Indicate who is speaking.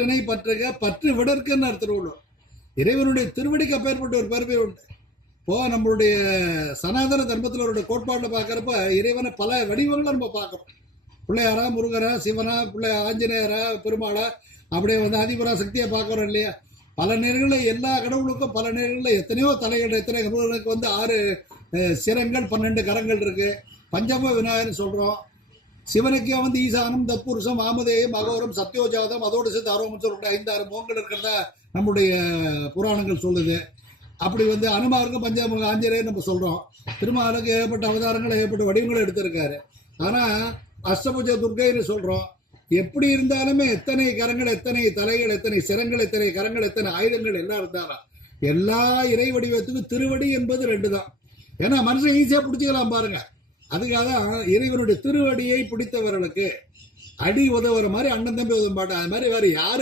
Speaker 1: பற்றனை பற்றுக பற்று விடற்குன்னு திருவள்ளுவர் இறைவனுடைய திருவடிக்கு அப்பேற்பட்ட ஒரு பெருமை உண்டு. இப்போ நம்மளுடைய சனாதன தர்மத்தில் அவருடைய கோட்பாட்டில் பார்க்குறப்ப இறைவனை பல வடிவங்களை நம்ம பார்க்குறோம். பிள்ளையாரா முருகரா சிவனா பிள்ளை ஆஞ்சநேயரா பெருமாளா அப்படியே வந்து அதிபரா சக்தியை பார்க்குறோம் இல்லையா? பல நேரங்களில் எல்லா கடவுளுக்கும் பல நேரங்களில் எத்தனையோ தலைகள் எத்தனை கடவுளுக்கு வந்து ஆறு சிரங்கள் பன்னெண்டு கரங்கள் இருக்கு. பஞ்சம விநாயகர்னு சொல்கிறோம் சிவனுக்கு வந்து ஈசானம் தத்புருஷம் வாமதேயம் அகோரம் சத்யோஜாதம் அதோடு சேர்த்து அரோகம் சொல்லிட்டு ஐந்தாறு முகங்கள் இருக்கிறதா நம்முடைய புராணங்கள் சொல்லுது. அப்படி வந்து அனுமாருக்கும் பஞ்சாமுக ஆஞ்சரே நம்ம சொல்கிறோம் திருமாலுக்கு ஏகப்பட்ட அவதாரங்கள் ஏகப்பட்ட வடிவங்களை எடுத்திருக்காரு. ஆனால் அஷ்டபுஜ துர்கைன்னு சொல்கிறோம் எப்படி இருந்தாலுமே எத்தனை கரங்கள் எத்தனை தலைகள் எத்தனை சிரங்கள் எத்தனை கரங்கள் எத்தனை ஆயுதங்கள் எல்லாம் இருந்தாலும் எல்லா இறை வடிவத்துக்கும் திருவடி என்பது ரெண்டு தான் ஏன்னா மனுஷன் ஈஸியாக பிடிச்சிக்கலாம் பாருங்கள் அதுக்காக இறைவனுடைய திருவடியை பிடித்தவர்களுக்கு அடி உதவுற மாதிரி அண்ணன் தம்பி உதவ மாட்டான் அது மாதிரி வேற யாரு